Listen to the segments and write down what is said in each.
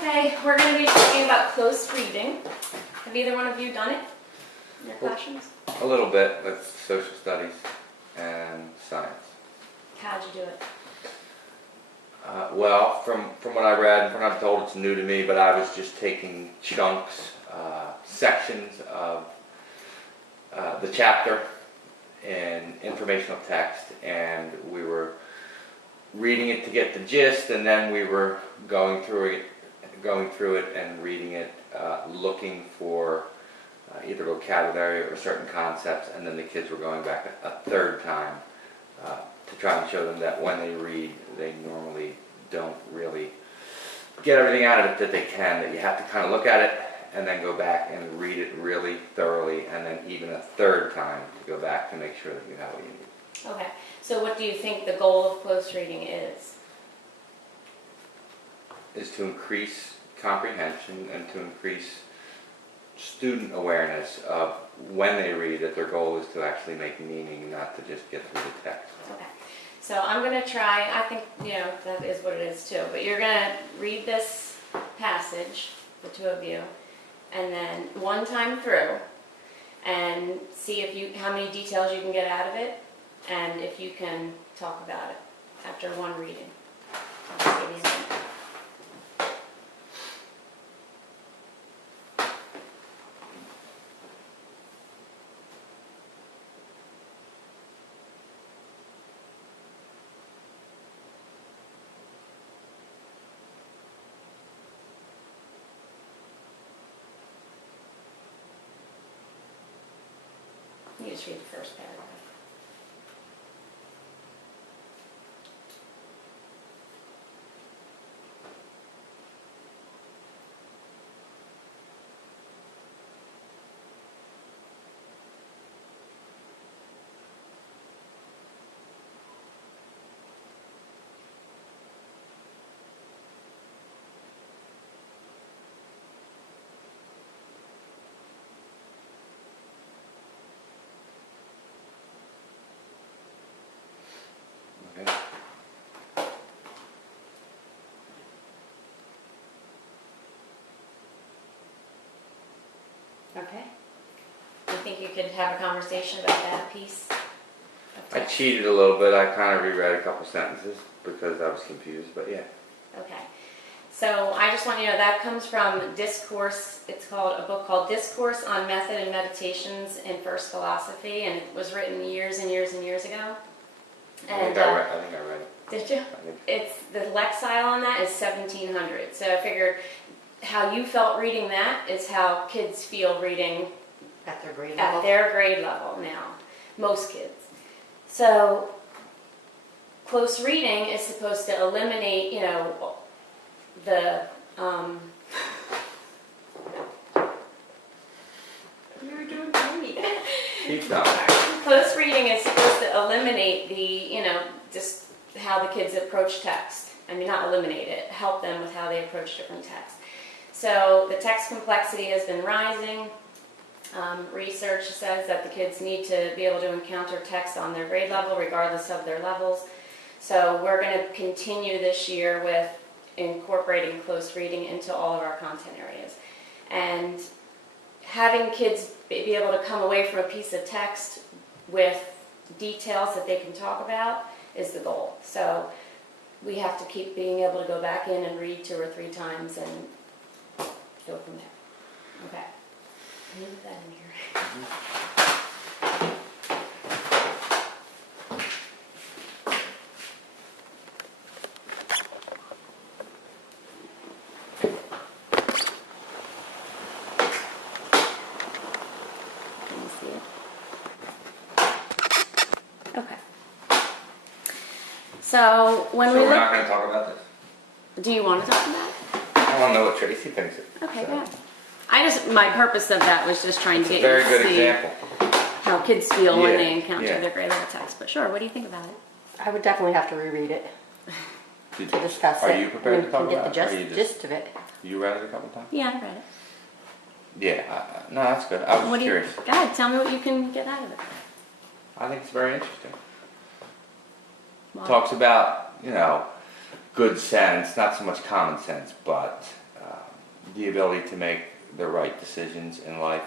Okay, we're going to be talking about close reading. Have either one of you done it in your classrooms? A little bit with social studies and science. How'd you do it? Well, from what I read, from what I'm told, it's new to me, but I was just taking chunks, sections of the chapter in informational text, and we were reading it to get the gist, and then we were going through it and reading it, looking for either vocabulary or certain concepts, and then the kids were going back a third time to try and show them that when they read, they normally don't really get everything out of it that they can, that you have to kind of look at it and then go back and read it really thoroughly, and then even a third time to go back to make sure that you have what you need. Okay, so what do you think the goal of close reading is? Is to increase comprehension and to increase student awareness of when they read, that their goal is to actually make meaning, not to just get through the text. Okay, so I'm going to try, I think, that is what it is too, but you're going to read this passage, the two of you, and then one time through, and see how many details you can get out of it, and if you can talk about it after one reading. I'll just give you a minute. You just read the first paragraph. Okay. Okay. You think you could have a conversation about that piece? I cheated a little bit. I kind of reread a couple sentences because I was confused, but yeah. Okay. So I just want you to know that comes from Discourse. It's called a book called Discourse on Method and Meditations in First Philosophy, and it was written years and years and years ago. I think I read it. Did you? It's the Lexile on that is 1700. So I figured how you felt reading that is how kids feel reading At their grade level? at their grade level now, most kids. So close reading is supposed to eliminate, the You're doing great. Keep going. close reading is supposed to eliminate the, just how the kids approach text. I mean, not eliminate it, help them with how they approach different texts. So the text complexity has been rising. Research says that the kids need to be able to encounter text on their grade level regardless of their levels. So we're going to continue this year with incorporating close reading into all of our content areas. And having kids be able to come away from a piece of text with details that they can talk about is the goal. So we have to keep being able to go back in and read 2 or 3 times and go from there. Okay. Leave that in here. Can you see it? Okay. So when So we we're look, not going to talk about this? do you want to talk about it? I want to know what Tracy thinks. Okay, So, good. My purpose of that was just trying to It's get a you very to good see example. how kids feel when Yeah, they encounter yeah. their grade level text. But sure, what do you think about it? I would definitely have to reread it to discuss Are it. you prepared to talk and get about the it? Or are you gist of it. You read it a couple times? Yeah, I read it. Yeah. No, that's good. I was curious. Go ahead, tell me what you can get out of it. I think it's very interesting. Why? Talks about, good sense, not so much common sense, but the ability to make the right decisions in life.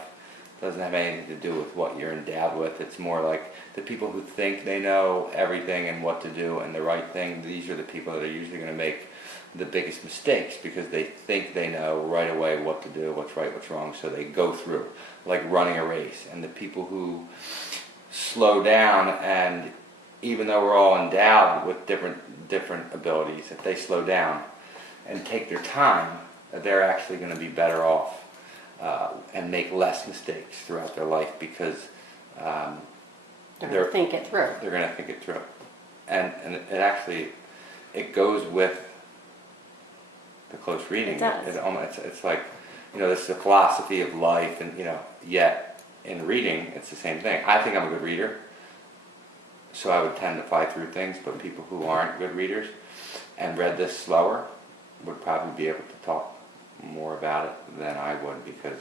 Doesn't have anything to do with what you're endowed with. It's more like the people who think they know everything and what to do and the right thing. These are the people that are usually going to make the biggest mistakes because they think they know right away what to do, what's right, what's wrong, so they go through, like running a race. And the people who slow down, and even though we're all endowed with different abilities, if they slow down and take their time, they're actually going to be better off and make less mistakes throughout their life because They're going to think it through. They're going to think it through, and it actually it goes with the close reading. It does. It's like, this is a philosophy of life, and yet in reading it's the same thing. I think I'm a good reader, so I would tend to fly through things, but people who aren't good readers and read this slower would probably be able to talk more about it than I would because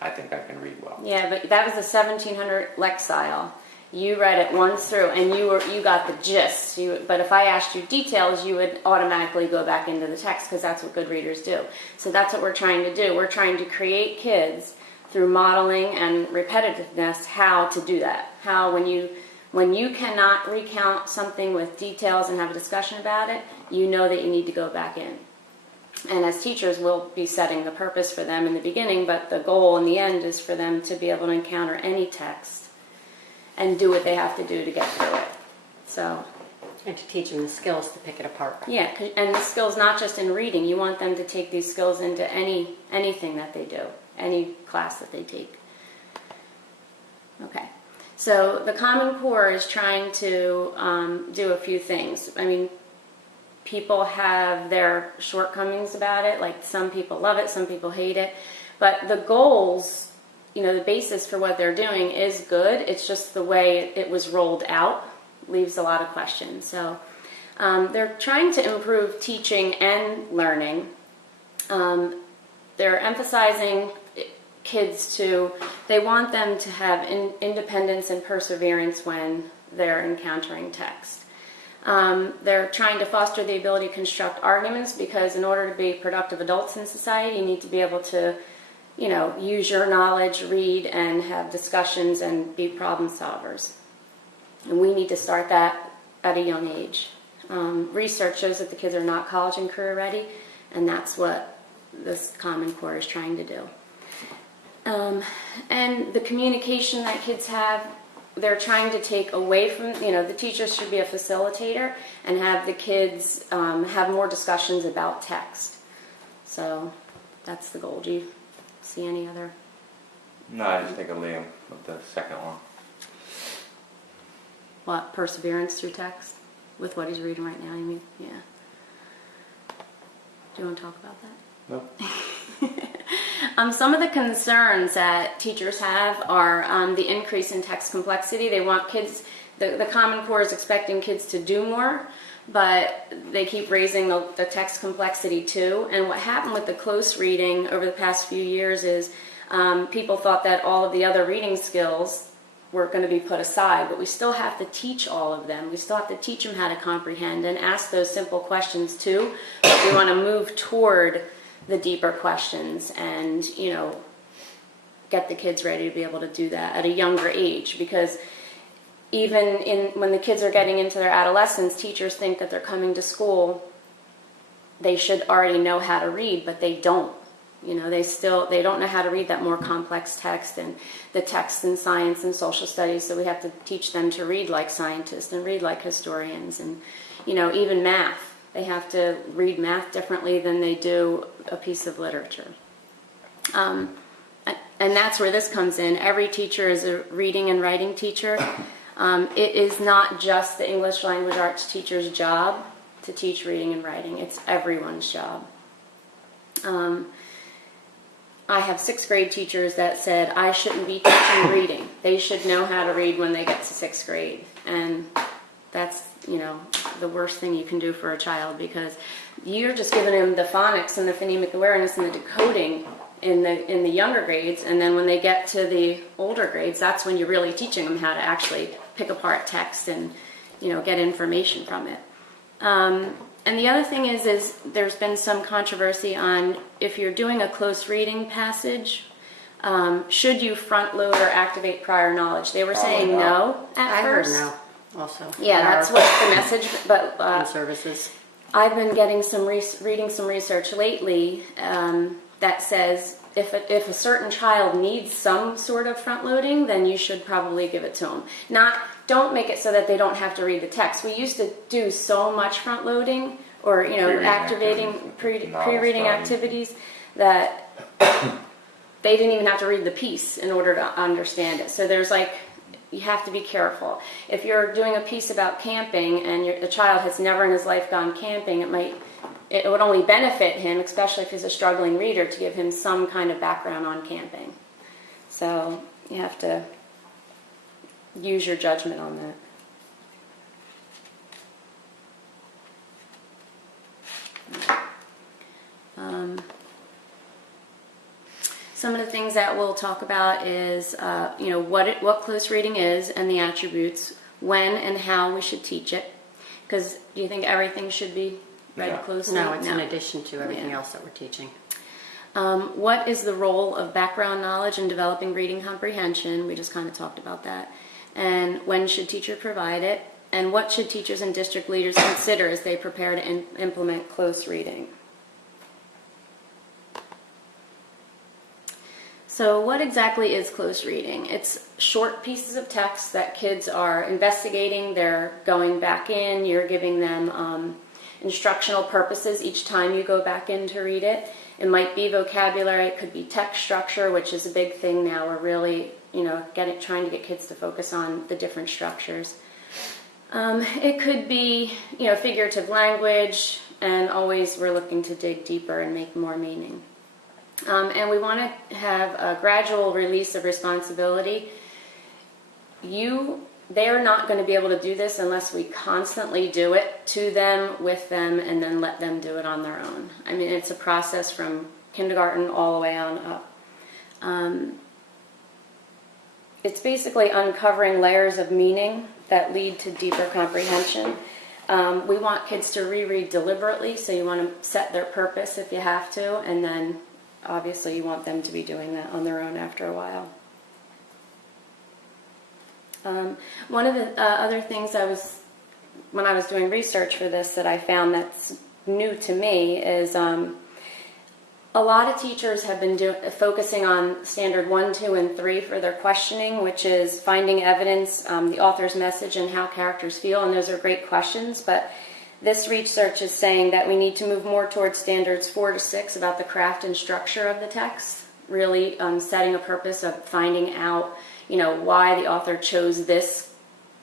I think I can read well. Yeah, but that was the 1700 Lexile. You read it once through, and you got the gist. But if I asked you details, you would automatically go back into the text because that's what good readers do. So that's what we're trying to do. We're trying to create kids through modeling and repetitiveness how to do that. How when you cannot recount something with details and have a discussion about it, you know that you need to go back in. And as teachers, we'll be setting the purpose for them in the beginning, but the goal in the end is for them to be able to encounter any text and do what they have to do to get through it. So, And to teach them the skills to pick it apart. yeah, and the skills not just in reading. You want them to take these skills into anything that they do, any class that they take. Okay, so the Common Core is trying to do a few things. I mean, people have their shortcomings about it. Like some people love it, some people hate it. But the goals, the basis for what they're doing is good. It's just the way it was rolled out leaves a lot of questions. So they're trying to improve teaching and learning. They're emphasizing kids they want them to have independence and perseverance when they're encountering text. They're trying to foster the ability to construct arguments because in order to be productive adults in society, you need to be able to, use your knowledge, read, and have discussions and be problem solvers. And we need to start that at a young age. Research shows that the kids are not college and career ready, and that's what this Common Core is trying to do. And the communication that kids have, they're trying to take away from, the teacher should be a facilitator and have the kids have more discussions about text. So that's the goal. Do you see any other? No, I just think of Liam with the second one. What, perseverance through text? With what he's reading right now, you mean? Yeah. Do you want to talk about that? Nope. Some of the concerns that teachers have are the increase in text complexity. They want kids, the Common Core is expecting kids to do more, but they keep raising the text complexity too. And what happened with the close reading over the past few years is people thought that all of the other reading skills were going to be put aside, but we still have to teach all of them. We still have to teach them how to comprehend and ask those simple questions too. But we want to move toward the deeper questions and, get the kids ready to be able to do that at a younger age, because even when the kids are getting into their adolescence, teachers think that they're coming to school, they should already know how to read, but they don't. They don't know how to read that more complex text and the text in science and social studies, so we have to teach them to read like scientists and read like historians and, even math. They have to read math differently than they do a piece of literature. And that's where this comes in. Every teacher is a reading and writing teacher. It is not just the English language arts teacher's job to teach reading and writing. It's everyone's job. I have 6th grade teachers that said I shouldn't be teaching reading. They should know how to read when they get to 6th grade. And that's, the worst thing you can do for a child, because you're just giving them the phonics and the phonemic awareness and the decoding in the younger grades, and then when they get to the older grades, that's when you're really teaching them how to actually pick apart text and get information from it. And the other thing is there's been some controversy on if you're doing a close reading passage, should you front load or activate prior knowledge? They were saying no at I heard first. no also. Yeah, that's what the message, but In services. I've been getting reading some research lately that says if a certain child needs some sort of front loading, then you should probably give it to them. Don't make it so that they don't have to read the text. We used to do so much front loading or activating pre-reading activities that they didn't even have to read the piece in order to understand it. So there's you have to be careful. If you're doing a piece about camping and the child has never in his life gone camping, it would only benefit him, especially if he's a struggling reader, to give him some kind of background on camping. So you have to use your judgment on that. Some of the things that we'll talk about is, what close reading is and the attributes, when and how we should teach it. Because do you think everything should be read closely? No, it's in addition to everything else that we're teaching. What is the role of background knowledge in developing reading comprehension? We just kind of talked about that. And when should teacher provide it? And what should teachers and district leaders consider as they prepare to implement close reading? So what exactly is close reading? It's short pieces of text that kids are investigating. They're going back in. You're giving them instructional purposes each time you go back in to read it. It might be vocabulary. It could be text structure, which is a big thing now. We're really, trying to get kids to focus on the different structures. It could be, figurative language, and always we're looking to dig deeper and make more meaning. And we want to have a gradual release of responsibility. They're not going to be able to do this unless we constantly do it to them, with them, and then let them do it on their own. I mean, it's a process from kindergarten all the way on up. It's basically uncovering layers of meaning that lead to deeper comprehension. We want kids to reread deliberately, so you want to set their purpose if you have to, and then obviously you want them to be doing that on their own after a while. One of the other things when I was doing research for this that I found that's new to me is a lot of teachers have been focusing on standard 1, 2, and 3 for their questioning, which is finding evidence, the author's message, and how characters feel, and those are great questions, but this research is saying that we need to move more towards standards 4 to 6 about the craft and structure of the text, really setting a purpose of finding out, why the author chose this,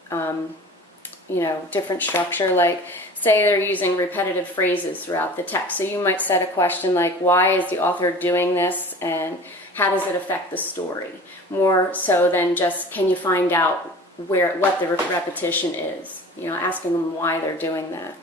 different structure. Like, say they're using repetitive phrases throughout the text. So you might set a question like, why is the author doing this, and how does it affect the story? More so than just, can you find out what the repetition is? Asking them why they're doing that.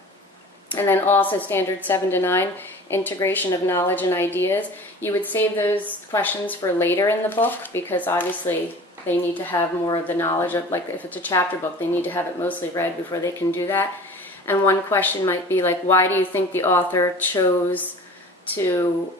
And then also standard 7 to 9, integration of knowledge and ideas. You would save those questions for later in the book because obviously they need to have more of the knowledge of, like if it's a chapter book, they need to have it mostly read before they can do that. And one question might be like, why do you think the author chose to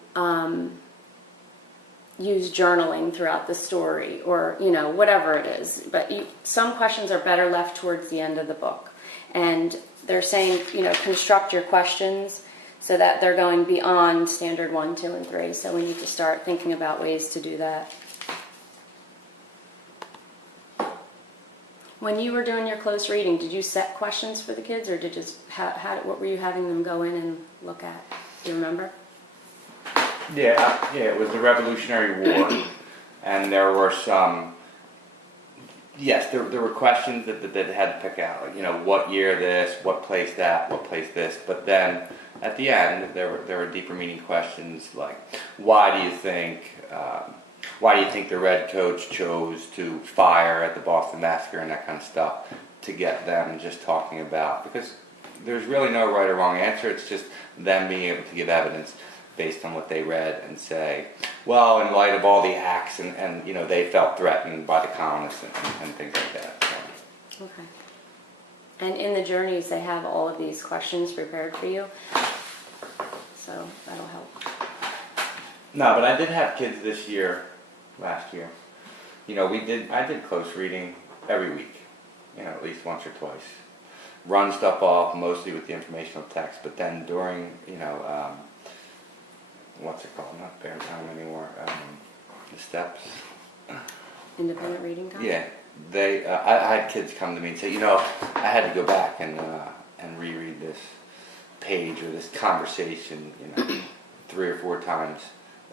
use journaling throughout the story, or whatever it is? But some questions are better left towards the end of the book. And they're saying, construct your questions so that they're going beyond standard 1, 2, and 3. So we need to start thinking about ways to do that. When you were doing your close reading, did you set questions for the kids, or what were you having them go in and look at? Do you remember? Yeah, it was the Revolutionary War, and there were some. Yes, there were questions that they had to pick out, like, what year this, what place that, what place this. But then at the end, there were deeper meaning questions like, why do you think the Red Coats chose to fire at the Boston Massacre and that kind of stuff, to get them just talking about, because there's really no right or wrong answer. It's just them being able to give evidence based on what they read and say, well, in light of all the acts and they felt threatened by the colonists and things like that. So. Okay. And in the journeys, they have all of these questions prepared for you. So that'll help. No, but I did have kids last year. You know, I did close reading every week, you know, at least once or twice. Run stuff off, mostly with the informational text, but then during, you know, what's it called? Not bear time anymore. The steps. Independent reading time? Yeah, I had kids come to me and say, you know, I had to go back and reread this page or this conversation, you know, 3 or 4 times.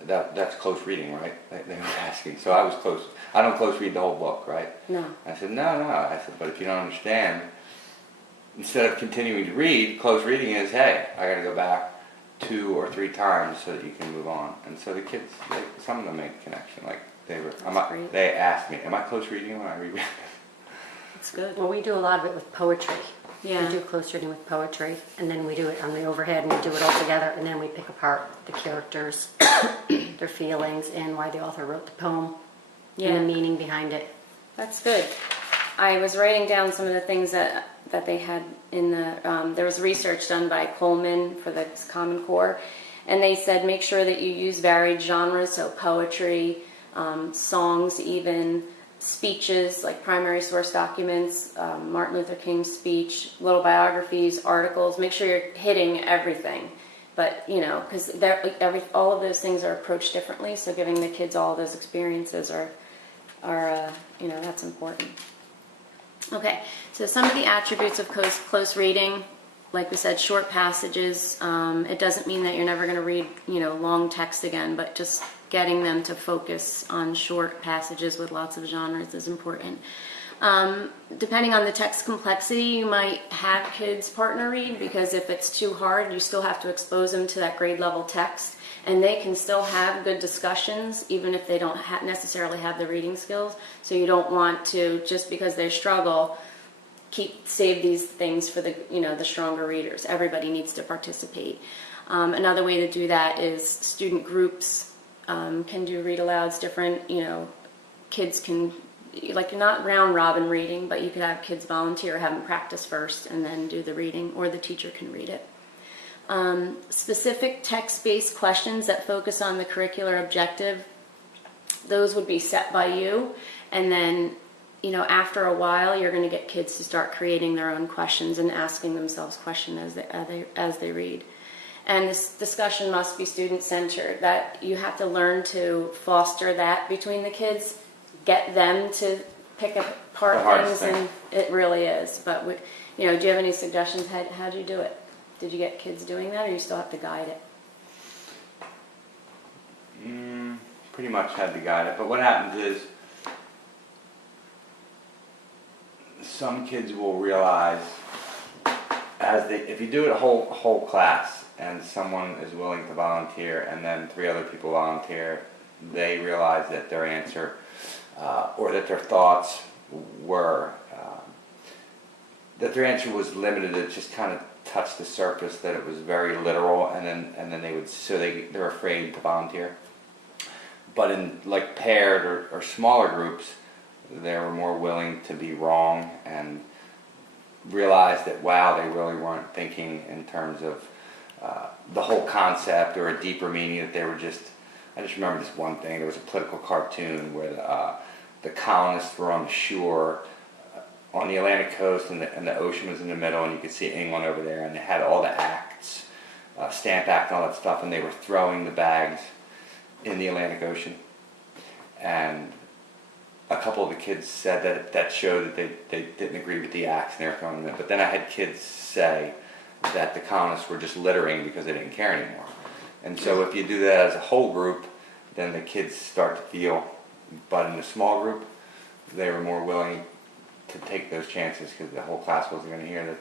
That's close reading, right? They were asking. So I was close. I don't close read the whole book, right? No. I said, no. I said, but if you don't understand, instead of continuing to read, close reading is, hey, I got to go back 2 or 3 times so that you can move on. And so the kids, some of them make a connection. Like they asked me, am I close reading when I reread? That's good. Well, we do a lot of it with poetry. Yeah. We do close reading with poetry, and then we do it on the overhead, and we do it all together, and then we pick apart the characters, their feelings, and why the author wrote the poem, Yeah. and the meaning behind it. That's good. I was writing down some of the things that they had in the, there was research done by Coleman for the Common Core, and they said make sure that you use varied genres, so poetry, songs even, speeches like primary source documents, Martin Luther King's speech, little biographies, articles. Make sure you're hitting everything. But, you know, because all of those things are approached differently, so giving the kids all those experiences are you know, that's important. Okay, so some of the attributes of close reading, like we said, short passages. It doesn't mean that you're never going to read, you know, long text again, but just getting them to focus on short passages with lots of genres is important. Depending on the text complexity, you might have kids partner read, because if it's too hard, you still have to expose them to that grade level text, and they can still have good discussions even if they don't necessarily have the reading skills. So you don't want to, just because they struggle, save these things for the, you know, the stronger readers. Everybody needs to participate. Another way to do that is student groups can do read alouds. Different, you know, kids can, like, not round robin reading, but you could have kids volunteer, have them practice first, and then do the reading, or the teacher can read it. Specific text-based questions that focus on the curricular objective, those would be set by you, and then, you know, after a while, you're going to get kids to start creating their own questions and asking themselves questions as they read. And this discussion must be student-centered. That you have to learn to foster that between the kids, get them to pick apart things, and it really is. But you know, do you have any suggestions? How do you do it? Did you get kids doing that, or you still have to guide it? Pretty much had to guide it. But what happens is, some kids will realize, if you do it a whole class, and someone is willing to volunteer, and then 3 other people volunteer, they realize that their answer or that their thoughts were that their answer was limited. It just kind of touched the surface, that it was very literal, and then they're afraid to volunteer. But in like paired or smaller groups, they were more willing to be wrong and realize that, wow, they really weren't thinking in terms of the whole concept or a deeper meaning, that they were just, I just remember this one thing. There was a political cartoon where the colonists were on the shore on the Atlantic coast, and the ocean was in the middle, and you could see England over there, and they had all the acts, Stamp Act and all that stuff, and they were throwing the bags in the Atlantic Ocean. And a couple of the kids said that showed that they didn't agree with the acts, and they were throwing them in. But then I had kids say that the colonists were just littering because they didn't care anymore. And so if you do that as a whole group, then the kids start to feel, but in a small group, they were more willing to take those chances because the whole class wasn't going to hear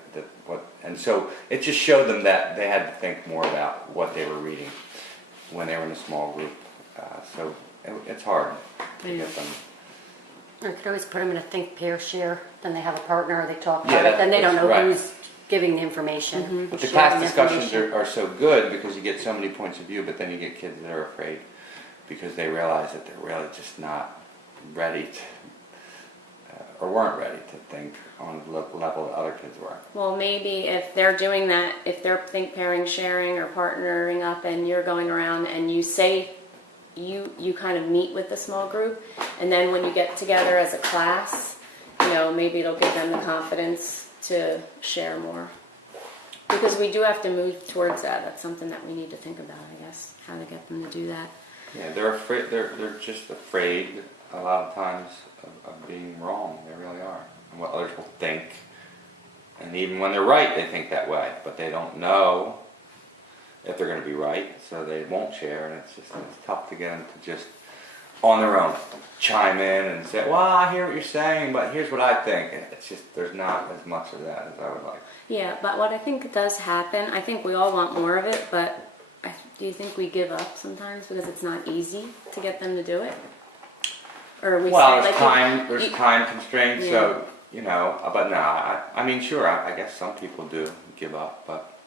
and so it just showed them that they had to think more about what they were reading when they were in a small group. So it's hard to get them. I could always put them in a think, pair, share. Then they have a partner, or they talk about Yeah, it. Then they don't know right. who's giving the information. Mm-hmm. But the sharing class discussions information. are so good because you get so many points of view, but then you get kids that are afraid because they realize that they're really just not ready or weren't ready to think on the level that other kids were. Well, maybe if they're doing that, if they're think pairing, sharing, or partnering up, and you're going around and you say you kind of meet with the small group, and then when you get together as a class, maybe it'll give them the confidence to share more. Because we do have to move towards that. That's something that we need to think about, I guess, how to get them to do that. Yeah, they're afraid. They're just afraid a lot of times of being wrong. They really are, and what others will think. And even when they're right, they think that way, but they don't know if they're going to be right, so they won't share. And it's tough to get them to just on their own chime in and say, "Well, I hear what you're saying, but here's what I think." And it's just there's not as much of that as I would like. Yeah, but what I think does happen, I think we all want more of it, but do you think we give up sometimes because it's not easy to get them to do it? Or we Well, say, there's time constraints, Yeah. so, but no, I mean, sure, I guess some people do give up, but...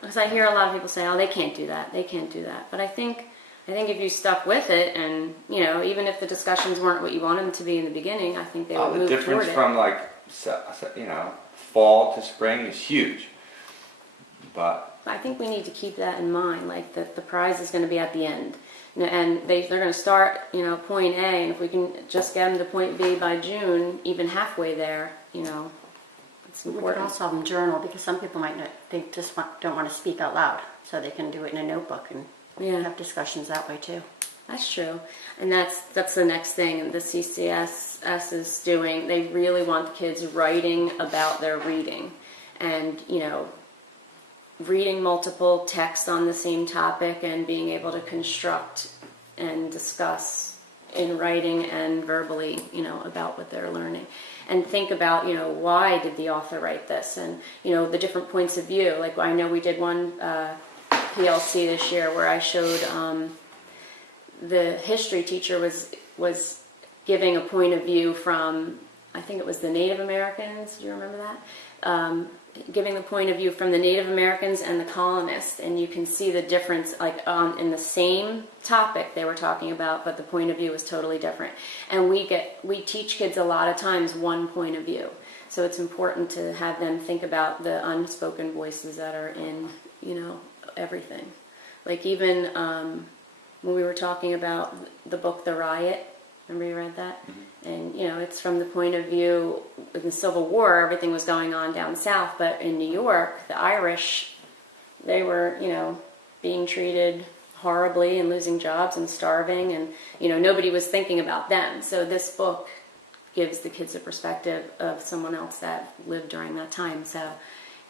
Because I hear a lot of people say, oh, they can't do that, they can't do that. But I think if you stuck with it and, even if the discussions weren't what you wanted them to be in the beginning, I think they would move The toward difference it. from, fall to spring is huge, but... I think we need to keep that in mind, like that the prize is going to be at the end. And they're going to start, point A, and if we can just get them to point B by June, even halfway there, it's We could important. also have them journal, because some people might not, they just don't want to speak out loud, so they can do it in a notebook and have discussions that way too. That's true, and that's the next thing the CCSS is doing. They really want the kids writing about their reading, and reading multiple texts on the same topic and being able to construct and discuss in writing and verbally, about what they're learning. And think about, why did the author write this? And, the different points of view. Like, I know we did one PLC this year where I showed the history teacher was giving a point of view from, I think it was the Native Americans. Do you remember that? Giving the point of view from the Native Americans and the colonists, and you can see the difference, like in the same topic they were talking about, but the point of view was totally different. And we teach kids a lot of times one point of view, so it's important to have them think about the unspoken voices that are in everything. Like even when we were talking about the book The Riot, remember you read that? Mm-hmm. And, it's from the point of view, in the Civil War, everything was going on down south, but in New York, the Irish, they were, being treated horribly and losing jobs and starving, and, nobody was thinking about them. So this book gives the kids a perspective of someone else that lived during that time. So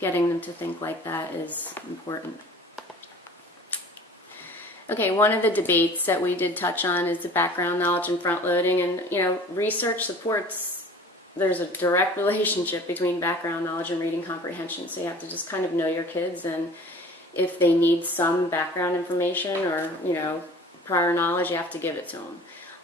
getting them to think like that is important. Okay, one of the debates that we did touch on is the background knowledge and front loading, and research supports there's a direct relationship between background knowledge and reading comprehension. So you have to just kind of know your kids, and if they need some background information or prior knowledge, you have to give it to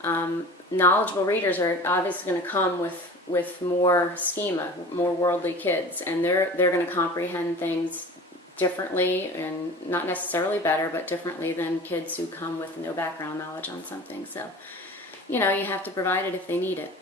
them. Knowledgeable readers are obviously going to come with more schema, more worldly kids, and they're going to comprehend things differently, and not necessarily better, but differently than kids who come with no background knowledge on something. So, you have to provide it if they need it.